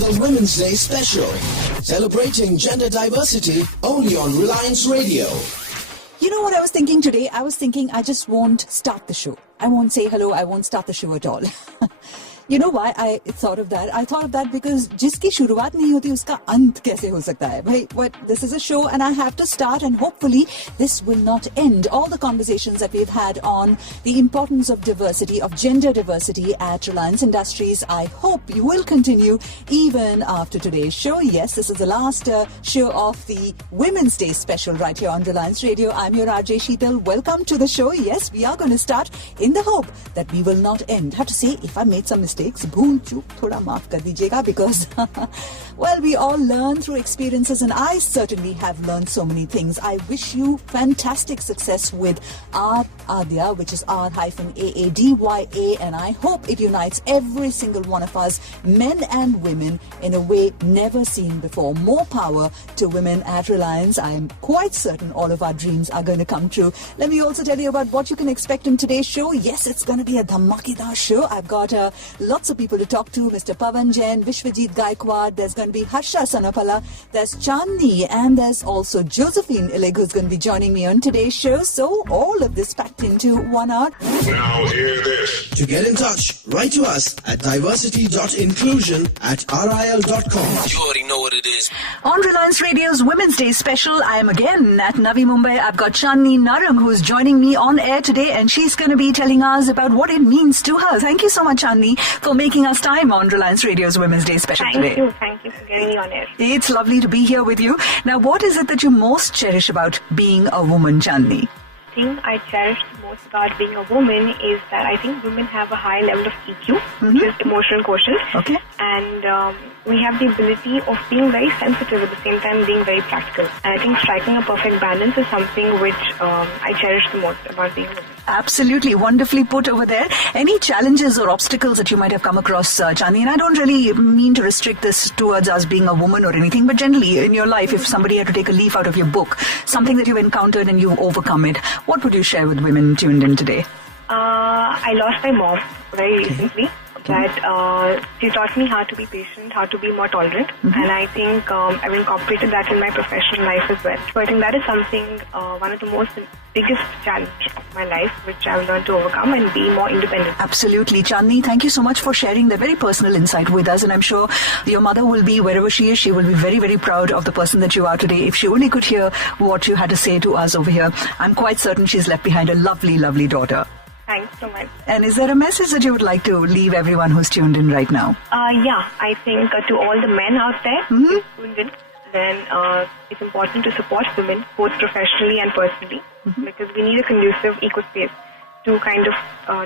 the Women's Day special, celebrating gender diversity only on Reliance Radio. You know what I was thinking today? I was thinking I just won't start the show. I won't say hello. I won't start the show at all. You know why I thought of that? I thought of that because जिसकी शुरुआत नहीं होती उसका अंत कैसे हो सकता है? But this is a show and I have to start, and hopefully this will not end. All the conversations that we've had on the importance of diversity, of gender diversity at Reliance Industries, I hope you will continue even after today's show. Yes, this is the last show of the Women's Day special right here on Reliance Radio. I'm your RJ Sheetal. Welcome to the show. Yes, we are going to start in the hope that we will not end. I have to say, if I made some mistakes, भूल चूक थोड़ा माफ कर दीजिएगा, because well, we all learn through experiences, and I certainly have learned so many things. I wish you fantastic success with R-Adya, which is R-AADYA, and I hope it unites every single one of us, men and women, in a way never seen before. More power to women at Reliance. I am quite certain all of our dreams are going to come true. Let me also tell you about what you can expect in today's show. Yes, it's going to be a dhamakedar show. I've got lots of people to talk to. Mr. Pavan Jain, Vishwajit Gaekwad, there's going to be Harsha Sanapala, there's Chandni, and there's also Josephine Illig, who's going to be joining me on today's show. So all of this packed into 1 hour. Now hear this. To get in touch, write to us at diversity.inclusion@ril.com. You already know what it is. On Reliance Radio's Women's Day special, I am again at Navi Mumbai. I've got Chandni Narang, who's joining me on air today, and she's going to be telling us about what it means to her. Thank you so much, Chandni, for making us time on Reliance Radio's Women's Day special today. Thank you for getting me on air. It's lovely to be here with you. Now, what is it that you most cherish about being a woman, Chandni? The thing I cherish the most about being a woman is that I think women have a high level of EQ, which is emotional quotient. Okay. And we have the ability of being very sensitive at the same time being very practical. And I think striking a perfect balance is something which I cherish the most about being a woman. Absolutely. Wonderfully put over there. Any challenges or obstacles that you might have come across, Chandni? And I don't really mean to restrict this towards us being a woman or anything, but generally in your life, if somebody had to take a leaf out of your book, something that you've encountered and you've overcome it, what would you share with women tuned in today? I lost my mom very recently. That she taught me how to be patient, how to be more tolerant, and I think I've incorporated that in my professional life as well. So I think that is something, one of the biggest challenge of my life, which I've learned to overcome and be more independent. Absolutely. Chandni, thank you so much for sharing that very personal insight with us, and I'm sure your mother will be, wherever she is, she will be very, very proud of the person that you are today. If she only could hear what you had to say to us over here, I'm quite certain she's left behind a lovely, lovely daughter. Thanks so much. And is there a message that you would like to leave everyone who's tuned in right now? Yeah, I think to all the men out there who's tuned in, then it's important to support women, both professionally and personally, because we need a conducive ecospace to kind of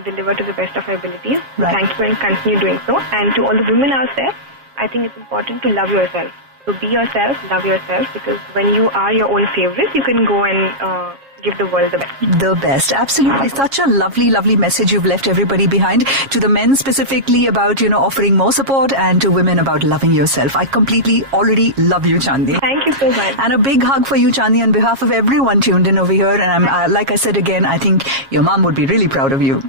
deliver to the best of our abilities. Right. Thank you, and continue doing so. And to all the women out there, I think it's important to love yourself. So be yourself, love yourself, because when you are your own favorite, you can go and give the world the best. The best. Absolutely. Such a lovely, lovely message you've left everybody behind. To the men specifically about, offering more support, and to women about loving yourself. I completely already love you, Chandni. Thank you so much. And a big hug for you, Chandni, on behalf of everyone tuned in over here. And I'm, like I said again, I think your mom would be really proud of you.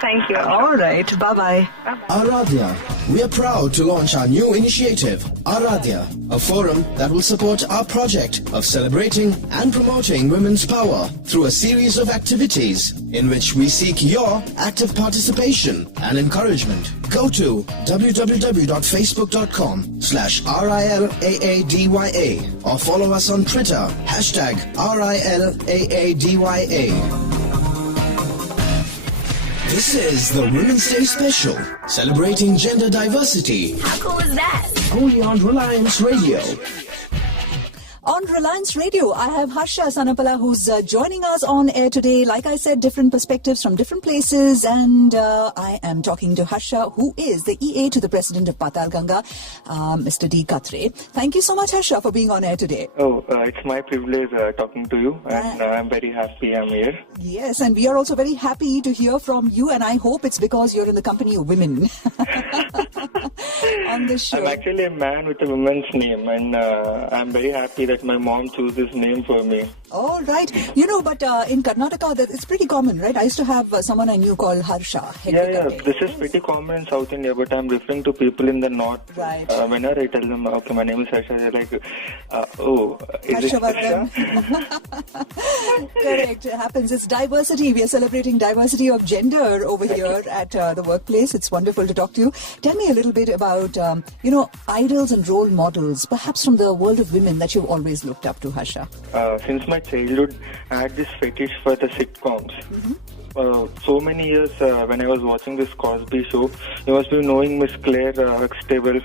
Thank you. All right. Bye-bye. Aradhya. We are proud to launch our new initiative, Aradhya, a forum that will support our project of celebrating and promoting women's power through a series of activities in which we seek your active participation and encouragement. Go to www.facebook.com/RILAADYA or follow us on Twitter, #RILAADYA. This is the Women's Day special, celebrating gender diversity. How cool is that? Only on Reliance Radio. On Reliance Radio, I have Harsha Sanapala, who's joining us on air today. Like I said, different perspectives from different places. And I am talking to Harsha, who is the EA to the President of Patal Ganga, Mr. D. Katre. Thank you so much, Harsha, for being on air today. It's my privilege talking to you, and I'm very happy I'm here. Yes, and we are also very happy to hear from you, and I hope it's because you're in the company of women on the show. I'm actually a man with a woman's name, and I'm very happy that my mom chose this name for me. All right. But in Karnataka, it's pretty common, right? I used to have someone I knew called Harsha. Yeah. This is pretty common in South India, but I'm referring to people in the north. Right. Whenever I tell them, okay, my name is Harsha, they're like, is it Harsha? Correct. It happens. It's diversity. We are celebrating diversity of gender over here at the workplace. It's wonderful to talk to you. Tell me a little bit about, idols and role models, perhaps from the world of women that you've always looked up to, Harsha. Since my childhood, I had this fetish for the sitcoms. So many years when I was watching this Cosby show, you must be knowing Miss Claire Huxtable.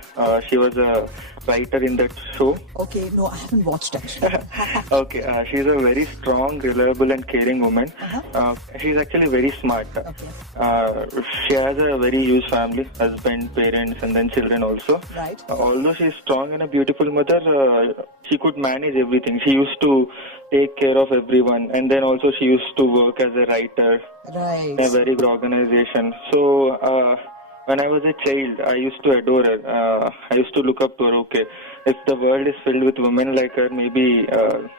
She was a writer in that show. Okay, no, I haven't watched actually. Okay, she's a very strong, reliable and caring woman. She's actually very smart. Okay. She has a very huge family, husband, parents and then children also. Right. Although she's strong and a beautiful mother, she could manage everything. She used to take care of everyone, and then also she used to work as a writer in a very big organization. So when I was a child, I used to adore her. I used to look up to her. Okay, if the world is filled with women like her, maybe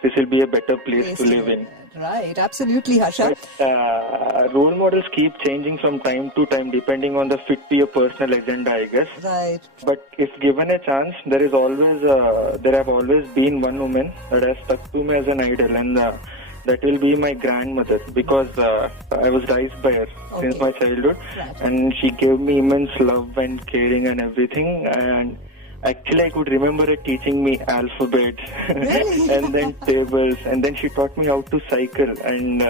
this will be a better place to live in. Right, absolutely, Harsha. But, role models keep changing from time to time depending on the fit to your personal agenda, I guess. Right. But if given a chance, there have always been one woman that has stuck to me as an idol, and that will be my grandmother, because I was raised by her since my childhood, and she gave me immense love and caring and everything. And actually, I could remember her teaching me alphabet and then tables, and then she taught me how to cycle. And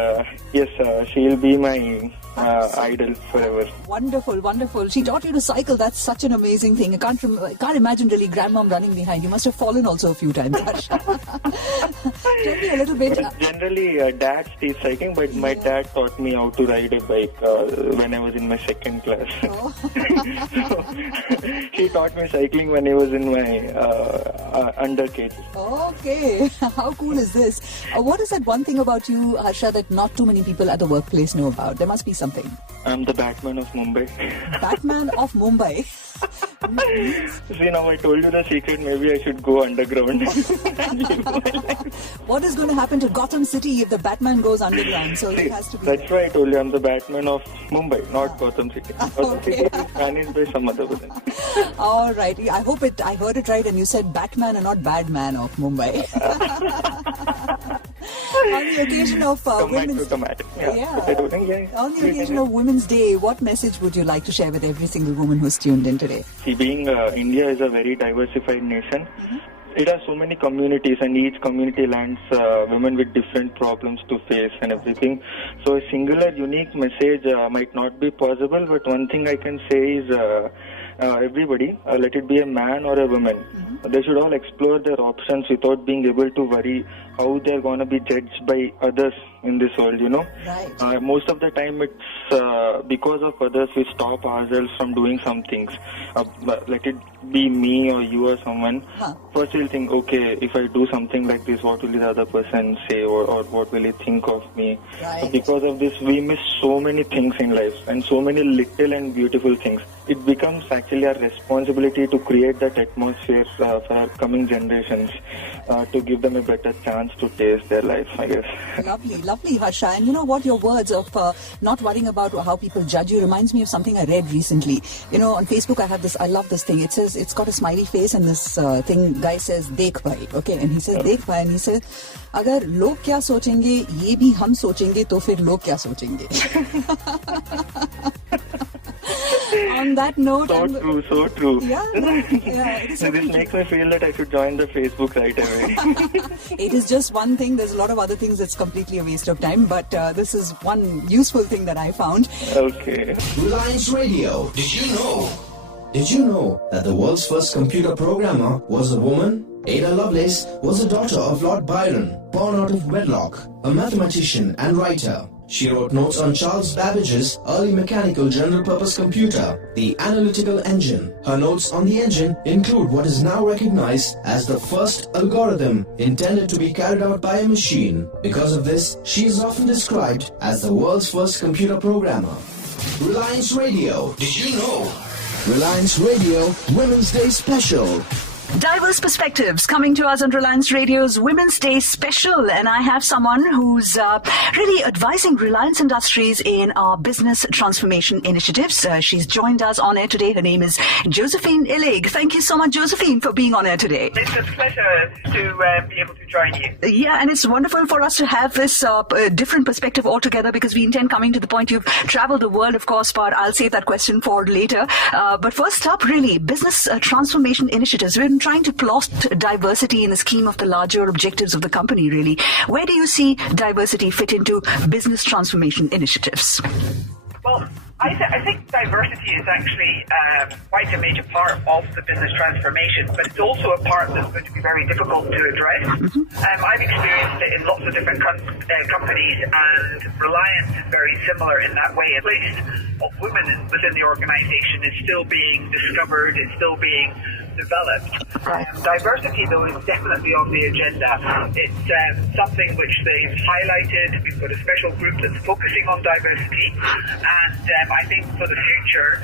yes, she'll be my idol forever. Wonderful, wonderful. She taught you to cycle. That's such an amazing thing. I can't imagine really grandmom running behind. You must have fallen also a few times. Tell me a little bit. Generally, dad teach cycling, but my dad taught me how to ride a bike when I was in my second class. So, he taught me cycling when I was in my under KG. Okay, how cool is this? What is that one thing about you, Harsha, that not too many people at the workplace know about? There must be something. I'm the Batman of Mumbai. Batman of Mumbai? See, now I told you the secret, maybe I should go underground. What is going to happen to Gotham City if the Batman goes underground? So it has to be. That's why I told you I'm the Batman of Mumbai, not Gotham City. Gotham City is managed by some other person. All right. I heard it right, and you said Batman and not Badman of Mumbai. On the occasion of Women's Day. On the occasion of Women's Day, what message would you like to share with every single woman who's tuned in today? See, being India is a very diversified nation. It has so many communities, and each community lands women with different problems to face and everything. So a singular, unique message might not be possible, but one thing I can say is everybody, let it be a man or a woman, they should all explore their options without being able to worry how they're going to be judged by others in this world, you know. Right. Most of the time it's because of others we stop ourselves from doing some things. Let it be me or you or someone. First we'll think, okay, if I do something like this, what will the other person say, or what will he think of me? Right. So because of this, we miss so many things in life, and so many little and beautiful things. It becomes actually our responsibility to create that atmosphere for our coming generations, to give them a better chance to taste their life, I guess. Lovely, Harsha. And you know what? Your words of not worrying about how people judge you reminds me of something I read recently. You know, on Facebook I love this thing. It says, it's got a smiley face, and this guy says, Dekh bhai. Okay, and he says, Dekh bhai, and he says, अगर लोग क्या सोचेंगे ये भी हम सोचेंगे तो फिर लोग क्या सोचेंगे. On that note, so true. Yeah, This makes me feel that I should join the Facebook right away. It is just one thing. There's a lot of other things that's completely a waste of time, but this is one useful thing that I found. Okay. Reliance Radio. Did you know that the world's first computer programmer was a woman? Ada Lovelace was a daughter of Lord Byron, born out of wedlock, a mathematician and writer. She wrote notes on Charles Babbage's early mechanical general-purpose computer, the analytical engine. Her notes on the engine include what is now recognized as the first algorithm intended to be carried out by a machine. Because of this, she is often described as the world's first computer programmer. Reliance Radio. Did you know? Reliance Radio Women's Day Special. Diverse perspectives coming to us on Reliance Radio's Women's Day special, and I have someone who's really advising Reliance Industries in our business transformation initiatives. She's joined us on air today. Her name is Josephine Illig. Thank you so much, Josephine, for being on air today. It's a pleasure to be able to join you. Yeah, and it's wonderful for us to have this different perspective altogether, because we intend coming to the point. You've traveled the world, of course, but I'll save that question for later. But first up, really, business transformation initiatives. We're trying to plot diversity in the scheme of the larger objectives of the company, really. Where do you see diversity fit into business transformation initiatives? Well, I think diversity is actually quite a major part of the business transformation, but it's also a part that's going to be very difficult to address. I've experienced it in lots of different companies, and Reliance is very similar in that way. At least of women within the organisation is still being discovered, it's still being developed. Diversity, though, is definitely on the agenda. It's something which they've highlighted. We've got a special group that's focusing on diversity, and I think for the future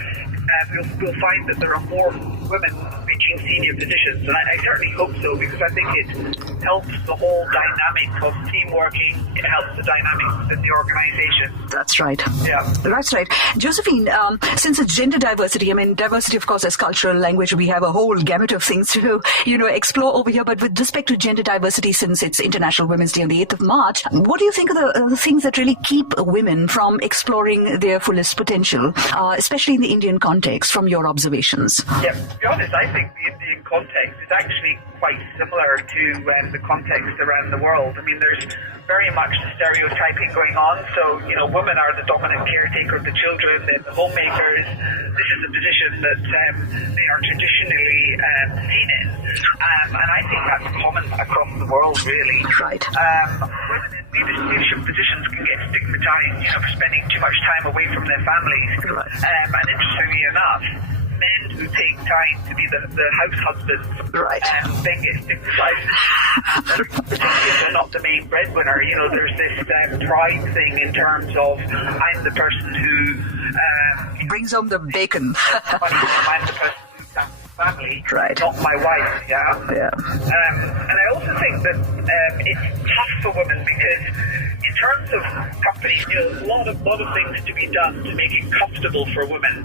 we'll find that there are more women reaching senior positions, and I certainly hope so, because I think it helps the whole dynamic of team working. It helps the dynamics within the organisation. That's right. Yeah. That's right. Josephine, since it's gender diversity, I mean, diversity, of course, as cultural language, we have a whole gamut of things to, explore over here. But with respect to gender diversity, since it's International Women's Day on the 8th of March, what do you think are the things that really keep women from exploring their fullest potential, especially in the Indian context, from your observations? Yeah, to be honest, I think the Indian context is actually quite similar to the context around the world. I mean, there's very much the stereotyping going on. So, women are the dominant caretaker of the children, they're the homemakers. This is a position that they are traditionally seen in. And I think that's common across the world, really. Right. Women in leadership positions can get stigmatized, for spending too much time away from their families. Right. And interestingly enough, men who take time to be the house husbands then get stigmatized. They're not the main breadwinner. There's this pride thing in terms of I'm the person who brings home the bacon. I'm the person who comes to family, not my wife. Yeah. And I also think that it's tough for women, because in terms of companies, a lot of things to be done to make it comfortable for women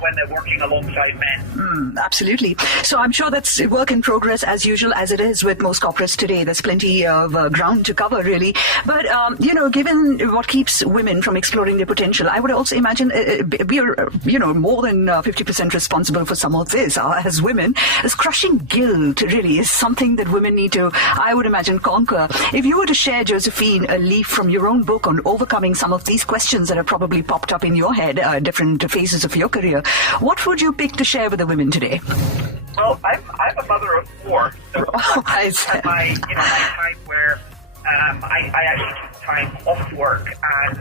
when they're working alongside men. Absolutely. So I'm sure that's a work in progress, as usual, as it is with most corporates today. There's plenty of ground to cover, really. But, given what keeps women from exploring their potential, I would also imagine we are, more than 50% responsible for some of this as women. This crushing guilt really is something that women need to, I would imagine, conquer. If you were to share, Josephine, a leaf from your own book on overcoming some of these questions that have probably popped up in your head, different phases of your career, what would you pick to share with the women today? Well, I'm a mother of four. So my time where I actually took time off work and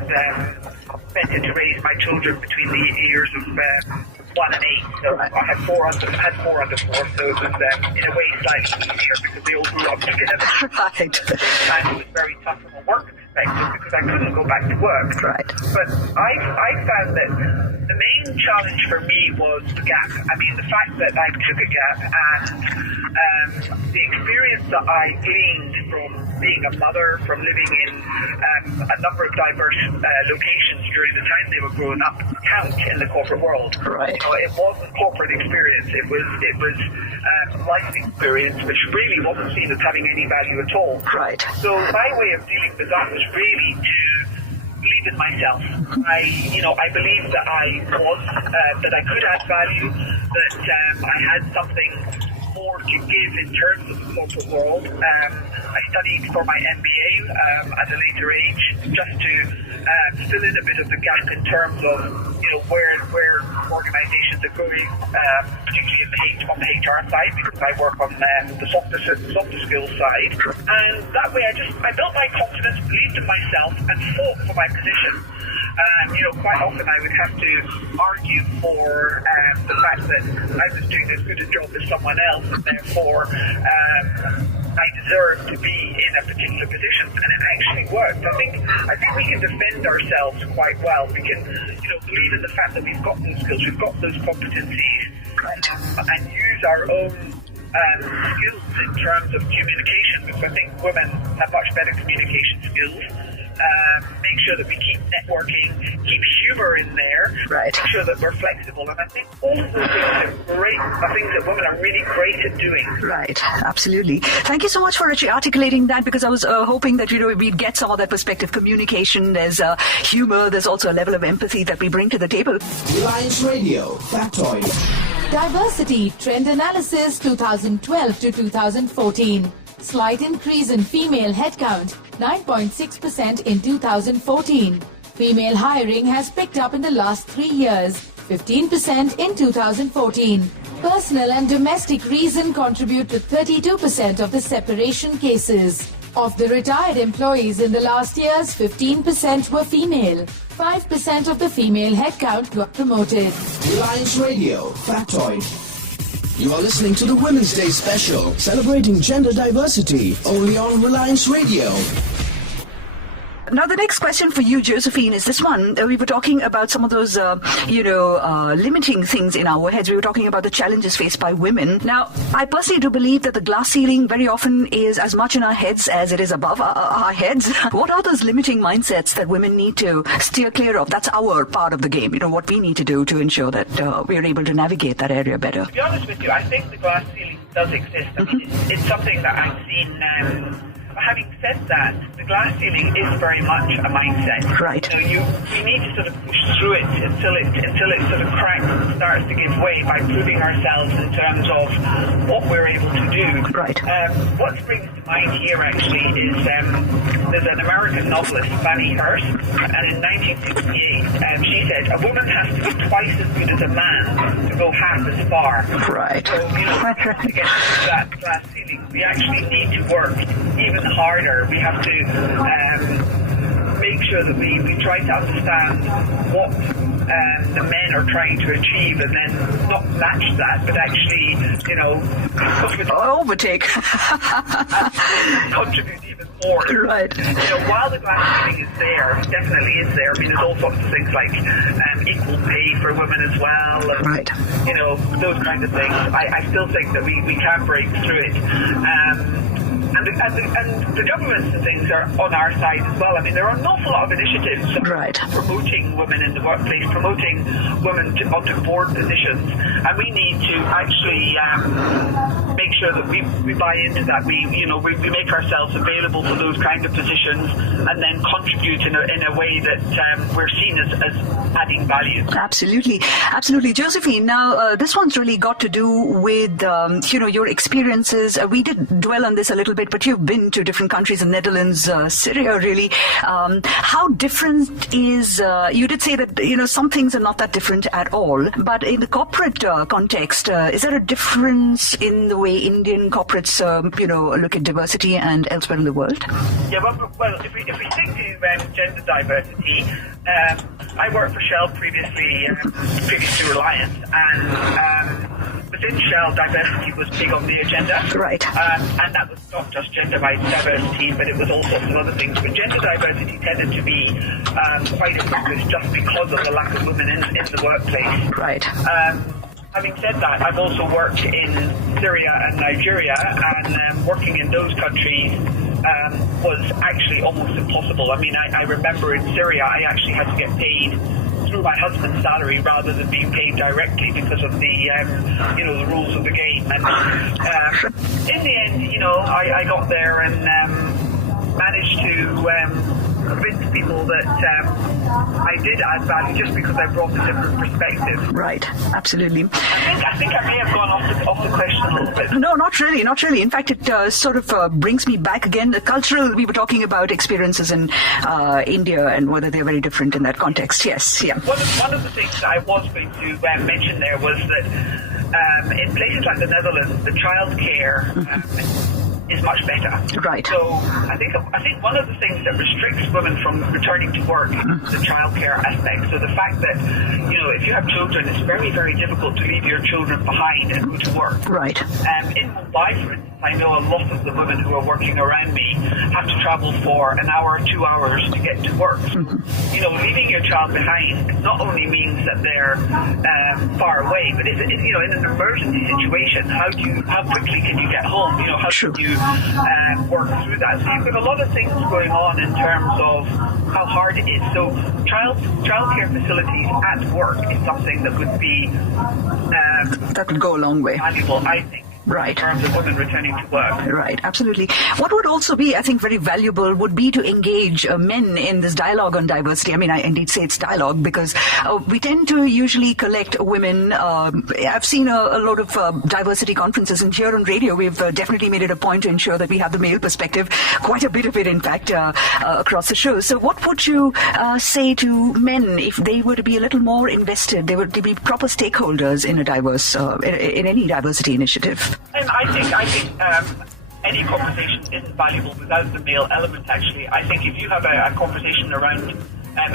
spent it to raise my children between the years of 1 and 8. So I had four under 4, so it was in a way slightly easier because they all grew up together. Right. And it was very tough from a work perspective because I couldn't go back to work. Right. But I found that the main challenge for me was the gap. I mean, the fact that I took a gap and the experience that I gleaned from being a mother, from living in a number of diverse locations during the time they were growing up, count in the corporate world. Right. It wasn't corporate experience. It was life experience, which really wasn't seen as having any value at all. Right. So my way of dealing with that was really to believe in myself. I believed that that I could add value, that I had something more to give in terms of the corporate world. I studied for my MBA at a later age, just to fill in a bit of the gap in terms of where organisations are going, particularly on the HR side, because I work on the softer skills side. And that way, I built my confidence, believed in myself, and fought for my position. Quite often I would have to argue for the fact that I was doing as good a job as someone else, and therefore I deserve to be in a particular position, and it actually worked. I think we can defend ourselves quite well. We can, believe in the fact that we've got those skills, we've got those competencies, and use our own skills in terms of communication, because I think women have much better communication skills. Make sure that we keep networking, keep humour in there, right. Make sure that we're flexible. And I think all of those things are great, are things that women are really great at doing. Right, absolutely. Thank you so much for actually articulating that, because I was hoping that, we'd get some of that perspective. Communication, there's humour, there's also a level of empathy that we bring to the table. Reliance Radio, Factoid. Diversity Trend Analysis 2012 to 2014. Slight increase in female headcount, 9.6% in 2014. Female hiring has picked up in the last 3 years, 15% in 2014. Personal and domestic reason contribute to 32% of the separation cases. Of the retired employees in the last years, 15% were female. 5% of the female headcount got promoted. Reliance Radio, Factoid. You are listening to the Women's Day special, celebrating gender diversity, only on Reliance Radio. Now, the next question for you, Josephine, is this one. We were talking about some of those, limiting things in our heads. We were talking about the challenges faced by women. Now, I personally do believe that the glass ceiling very often is as much in our heads as it is above our heads. What are those limiting mindsets that women need to steer clear of? That's our part of the game, what we need to do to ensure that we are able to navigate that area better. To be honest with you, I think the glass ceiling does exist. I mean, it's something that I've seen now. Having said that, the glass ceiling is very much a mindset. Right. We need to sort of push through it until it sort of cracks and starts to give way by proving ourselves in terms of what we're able to do. Right. What springs to mind here actually is there's an American novelist, Fannie Hurst, and in 1968 she said, a woman has to be twice as good as a man to go half as far. Right. So, to get to that glass ceiling, we actually need to work even harder. We have to make sure that we try to understand what the men are trying to achieve, and then not match that, but actually, overtake. Contribute even more. Right. While the glass ceiling is there, definitely is there. I mean, there's all sorts of things like equal pay for women as well, and, right. Those kinds of things. I still think that we can break through it. And the governments and things are on our side as well. I mean, there are an awful lot of initiatives right. promoting women in the workplace, promoting women onto board positions, and we need to actually make sure that we buy into that. We make ourselves available for those kind of positions, and then contribute in a way that we're seen as adding value. Absolutely, absolutely, Josephine. Now, this one's really got to do with your experiences. We did dwell on this a little bit, but you've been to different countries in Netherlands, Syria, really. How different is, you did say that, some things are not that different at all, but in the corporate context, is there a difference in the way Indian corporates, look at diversity and elsewhere in the world? Yeah, well, if we think to gender diversity, I worked for Shell previously to Reliance, and within Shell, diversity was big on the agenda. Right. And that was not just gender diversity, but it was all sorts of other things. But gender diversity tended to be quite a focus just because of the lack of women in the workplace. Right. Having said that, I've also worked in Syria and Nigeria, and working in those countries was actually almost impossible. I mean, I remember in Syria, I actually had to get paid through my husband's salary rather than being paid directly because of the the rules of the game. And in the end, I got there and managed to convince people that I did add value just because I brought a different perspective. Right, absolutely. I think I may have gone off the question a little bit. No, not really. In fact, it sort of brings me back again. The cultural, we were talking about experiences in India and whether they're very different in that context. Yes, yeah. One of the things that I was going to mention there was that in places like the Netherlands, the childcare is much better. Right. So I think one of the things that restricts women from returning to work is the childcare aspect. So the fact that if you have children, it's very, very difficult to leave your children behind and go to work. Right. In Mumbai, for instance, I know a lot of the women who are working around me have to travel for an hour, 2 hours to get to work. You know, leaving your child behind not only means that they're far away, but in an emergency situation, how quickly can you get home? You know, how can you work through that? So you've got a lot of things going on in terms of how hard it is. So childcare facilities at work is something that would be that would go a long way. Valuable, I think. Right. In terms of women returning to work. Right, absolutely. What would also be, I think, very valuable would be to engage men in this dialogue on diversity. I mean, I indeed say it's dialogue because we tend to usually collect women. I've seen a lot of diversity conferences, and here on radio we've definitely made it a point to ensure that we have the male perspective, quite a bit of it, in fact, across the show. So what would you say to men if they were to be a little more invested, they were to be proper stakeholders in a diverse, in any diversity initiative? And I think any conversation isn't valuable without the male element, actually. I think if you have a conversation around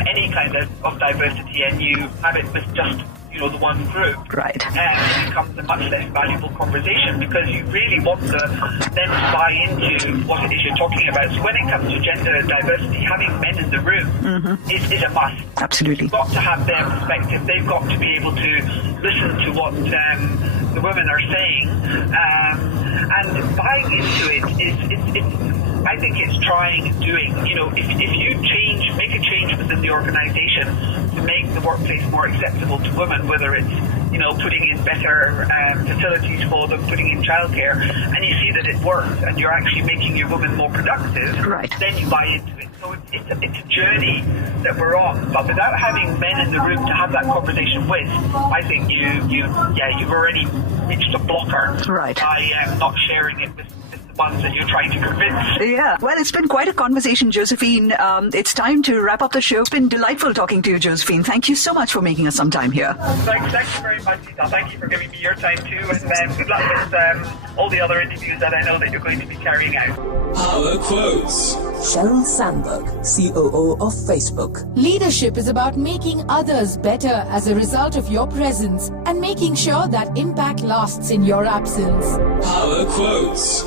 any kind of diversity and you have it with just, the one group, right, it becomes a much less valuable conversation because you really want them to buy into what it is you're talking about. So when it comes to gender diversity, having men in the room is a must. Absolutely. You've got to have their perspective. They've got to be able to listen to what the women are saying, and buying into it I think it's trying and doing. If you make a change within the organisation to make the workplace more acceptable to women, whether it's putting in better facilities for them, putting in childcare, and you see that it works, and you're actually making your women more productive, right, then you buy into it. So it's a journey that we're on, but without having men in the room to have that conversation with, I think you've already reached a blocker, right, by not sharing it with ones that you're trying to convince. Yeah, well, it's been quite a conversation, Josephine. It's time to wrap up the show. It's been delightful talking to you, Josephine. Thank you so much for making us some time here. Thank you very much, Lisa. Thank you for giving me your time too, and good luck with all the other interviews that I know that you're going to be carrying out. Our quotes. Sheryl Sandberg, COO of Facebook. Leadership is about making others better as a result of your presence and making sure that impact lasts in your absence. Our quotes.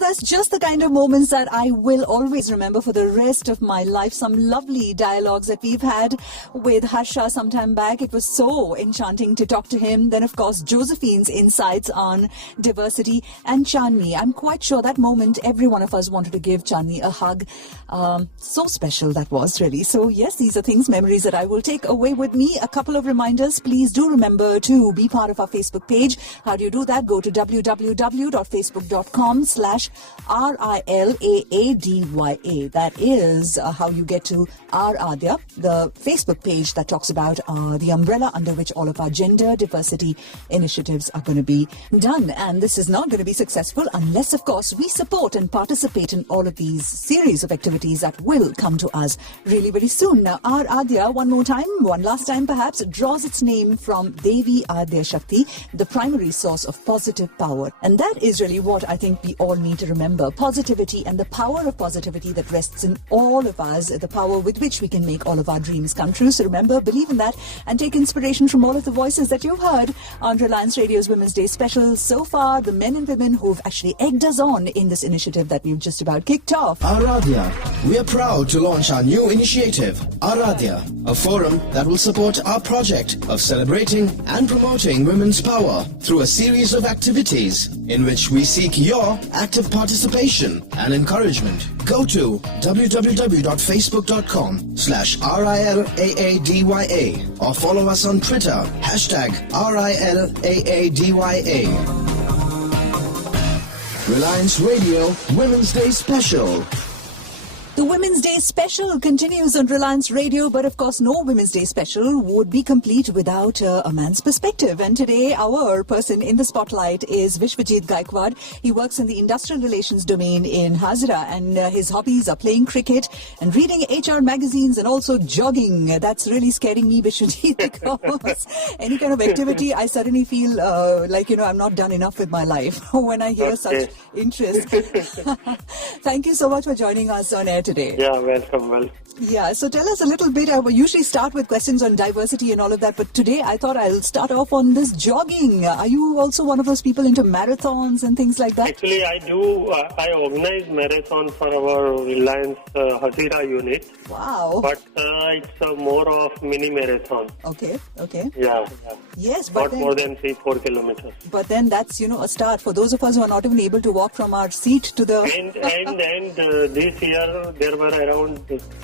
That's just the kind of moments that I will always remember for the rest of my life. Some lovely dialogues that we've had with Harsha some time back. It was so enchanting to talk to him. Then, of course, Josephine's insights on diversity, and Chandni. I'm quite sure that moment every one of us wanted to give Chandni a hug. So special that was, really. So, yes, these are memories that I will take away with me. A couple of reminders. Please do remember to be part of our Facebook page. How do you do that? Go to www.facebook.com/RILAADYA. That is how you get to Our Adya, the Facebook page that talks about the umbrella under which all of our gender diversity initiatives are going to be done. And this is not going to be successful unless, of course, we support and participate in all of these series of activities that will come to us really, very soon. Now, Our Adya, one last time perhaps, draws its name from Devi Adya Shakti, the primary source of positive power. And that is really what I think we all need to remember. Positivity and the power of positivity that rests in all of us, the power with which we can make all of our dreams come true. So remember, believe in that, and take inspiration from all of the voices that you've heard on Reliance Radio's Women's Day special. So far, the men and women who've actually egged us on in this initiative that we've just about kicked off. Aradhya. We are proud to launch our new initiative, Aradhya, a forum that will support our project of celebrating and promoting women's power through a series of activities in which we seek your active participation and encouragement. Go to www.facebook.com/RILAADYA or follow us on Twitter, #RILAADYA. Reliance Radio Women's Day Special. The Women's Day Special continues on Reliance Radio, but of course no Women's Day Special would be complete without a man's perspective. And today our person in the spotlight is Vishwajit Gaekwad. He works in the industrial relations domain in Hazira, and his hobbies are playing cricket and reading HR magazines and also jogging. That's really scaring me, Vishwajit, because any kind of activity I suddenly feel like I'm not done enough with my life when I hear such interest. Thank you so much for joining us on air today. today. Yeah, welcome. Yeah, so tell us a little bit. I usually start with questions on diversity and all of that, but today I thought I'll start off on this jogging. Are you also one of those people into marathons and things like that? Actually, I do. I organize marathon for our Reliance Hazira unit. Wow. But it's more of mini marathon. Okay. Yeah. Yes, but not more than 3-4 kilometers. But then that's, a start for those of us who are not even able to walk from our seat to the... And this year there were around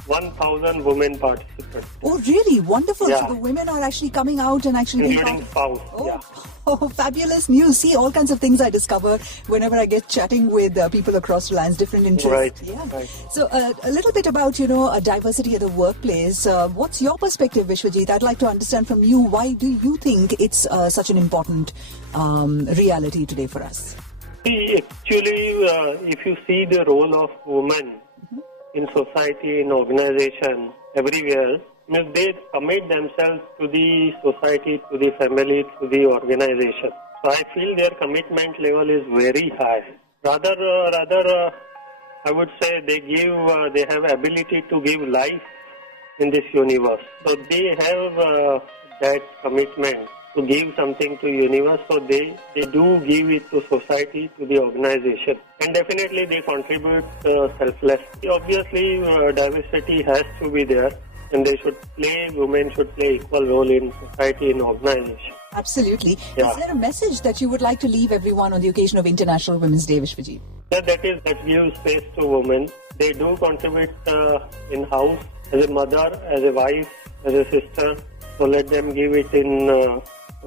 1,000 women participants. Oh, really? Wonderful. Yeah. So the women are actually coming out and actually... Including spouse. Oh, fabulous news. See, all kinds of things I discover whenever I get chatting with people across Reliance, different interests. Right. Yeah. Right. So a little bit about, diversity at the workplace. What's your perspective, Vishwajit? I'd like to understand from you, why do you think it's such an important reality today for us? See, actually, if you see the role of women in society, in organization, everywhere, they commit themselves to the society, to the family, to the organization. So I feel their commitment level is very high. Rather, I would say they have ability to give life in this universe. So they have that commitment to give something to universe. So they do give it to society, to the organization, and definitely they contribute selflessly. Obviously, diversity has to be there. And women should play equal role in society and organization. Absolutely. Yeah. Is there a message that you would like to leave everyone on the occasion of International Women's Day, Vishwajit? Yeah, that gives space to women. They do contribute in house, as a mother, as a wife, as a sister. So let them give it in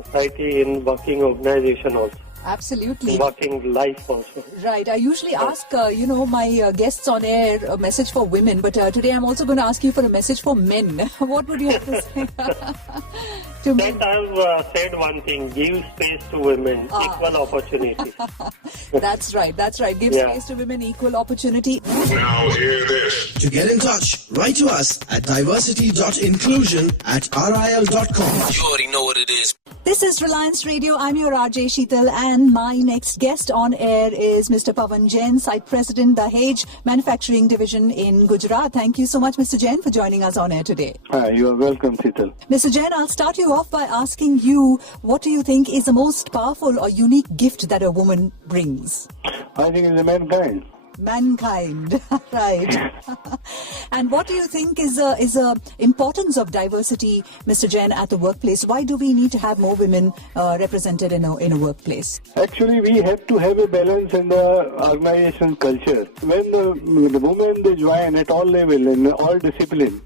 society, in working organization also. Absolutely. Working life also. Right. I usually ask, my guests on air a message for women, but today I'm also going to ask you for a message for men. What would you have to say to men? I've said one thing, give space to women, equal opportunity. That's right. Give space to women, equal opportunity. Now hear this. To get in touch, write to us at diversity.inclusion@ril.com. You already know what it is. This is Reliance Radio. I'm your RJ Sheetal, and my next guest on air is Mr. Pawan Jain, Site President, Dahej Manufacturing Division in Gujarat. Thank you so much, Mr. Jain, for joining us on air today. You are welcome, Sheetal. Mr. Jain, I'll start you off by asking you, what do you think is the most powerful or unique gift that a woman brings? I think it's mankind. Mankind, right. And what do you think is the importance of diversity, Mr. Jain, at the workplace? Why do we need to have more women represented in a workplace? Actually, we have to have a balance in the organization culture. When the women they join at all level in all discipline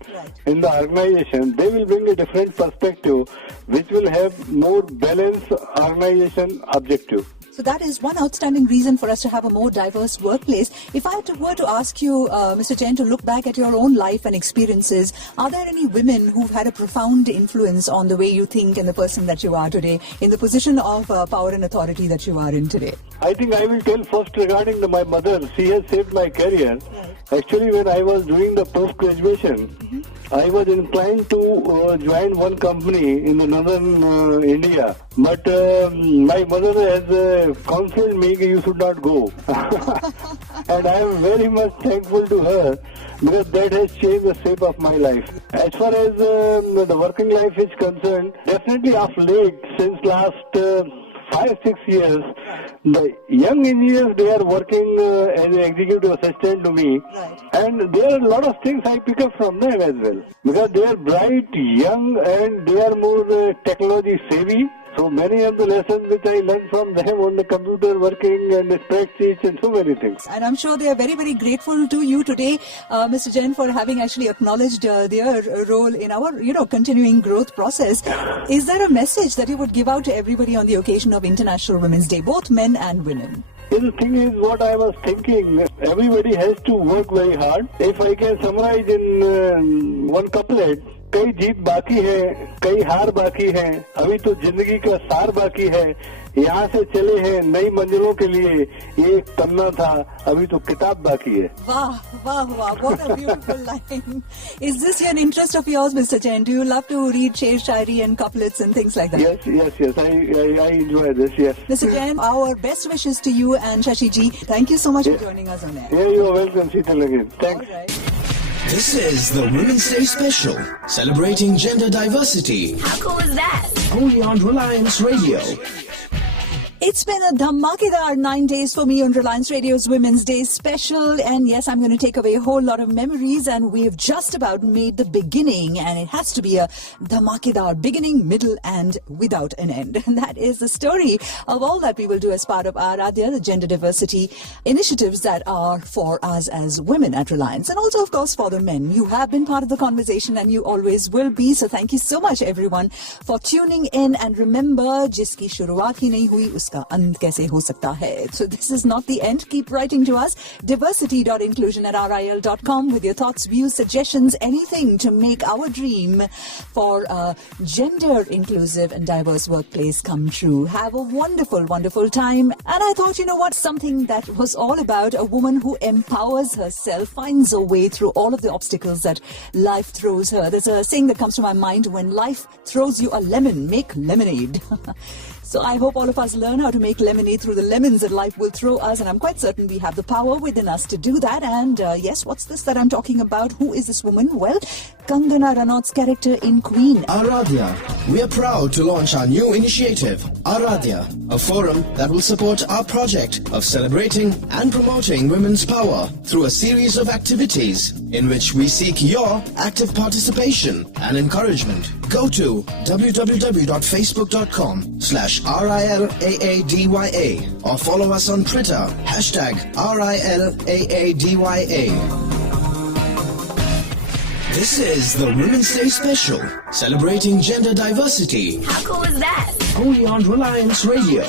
in the organization, they will bring a different perspective, which will have more balanced organization objective. So that is one outstanding reason for us to have a more diverse workplace. If I were to ask you, Mr. Jain, to look back at your own life and experiences, are there any women who've had a profound influence on the way you think and the person that you are today, in the position of power and authority that you are in today? I think I will tell first regarding my mother. She has saved my career. Actually, when I was doing the post-graduation, I was inclined to join one company in the northern India. But my mother has counseled me that you should not go. And I am very much thankful to her, because that has changed the shape of my life. As far as the working life is concerned, definitely of late, since last 5-6 years, the young engineers, they are working as an executive assistant to me. And there are a lot of things I pick up from them as well. Because they are bright, young, and they are more technology savvy. So many of the lessons which I learned from them on the computer working and the spreadsheets and so many things. And I'm sure they are very, very grateful to you today, Mr. Jain, for having actually acknowledged their role in our, continuing growth process. Is there a message that you would give out to everybody on the occasion of International Women's Day, both men and women? The thing is, what I was thinking, everybody has to work very hard. If I can summarize in one couplet, कई जीत बाकी है, कई हार बाकी है, अभी तो जिंदगी का सार बाकी है, यहाँ से चले हैं नई मंजिलों के लिए, ये एक पन्ना था, अभी तो किताब बाकी है. Wow, wow, wow, what a beautiful line. Is this an interest of yours, Mr. Jain? Do you love to read sher, shairi and couplets and things like that? Yes, I enjoy this, yes. Mr. Jain, our best wishes to you and Shashi ji. Thank you so much for joining us on air. Yeah, you are welcome, Sheetal, again. Thanks. All right. This is the Women's Day Special, celebrating gender diversity. How cool is that? Only on Reliance Radio. It's been a dhamakedar 9 days for me on Reliance Radio's Women's Day Special. And yes, I'm going to take away a whole lot of memories, and we've just about made the beginning. And it has to be a dhamakedar beginning, middle, and without an end. And that is the story of all that we will do as part of Aradhya, the gender diversity initiatives that are for us as women at Reliance. And also, of course, for the men. You have been part of the conversation and you always will be. So thank you so much, everyone, for tuning in. And remember, jiski shuruaat hi nahi hui, uska ant kaise ho sakta hai. So this is not the end. Keep writing to us. diversity.inclusion@ril.com with your thoughts, views, suggestions, anything to make our dream for a gender inclusive and diverse workplace come true. Have a wonderful, wonderful time. And I thought, you know what, something that was all about a woman who empowers herself, finds a way through all of the obstacles that life throws her. There's a saying that comes to my mind: when life throws you a lemon, make lemonade. So I hope all of us learn how to make lemonade through the lemons that life will throw us, and I'm quite certain we have the power within us to do that. And yes, what's this that I'm talking about? Who is this woman? Well, Kangana Ranaut's character in Queen. Aradhya. We are proud to launch our new initiative, Aradhya, a forum that will support our project of celebrating and promoting women's power through a series of activities in which we seek your active participation and encouragement. Go to www.facebook.com/RILAADYA or follow us on Twitter, #RILAADYA. This is the Women's Day Special, celebrating gender diversity. How cool is that? Only on Reliance Radio.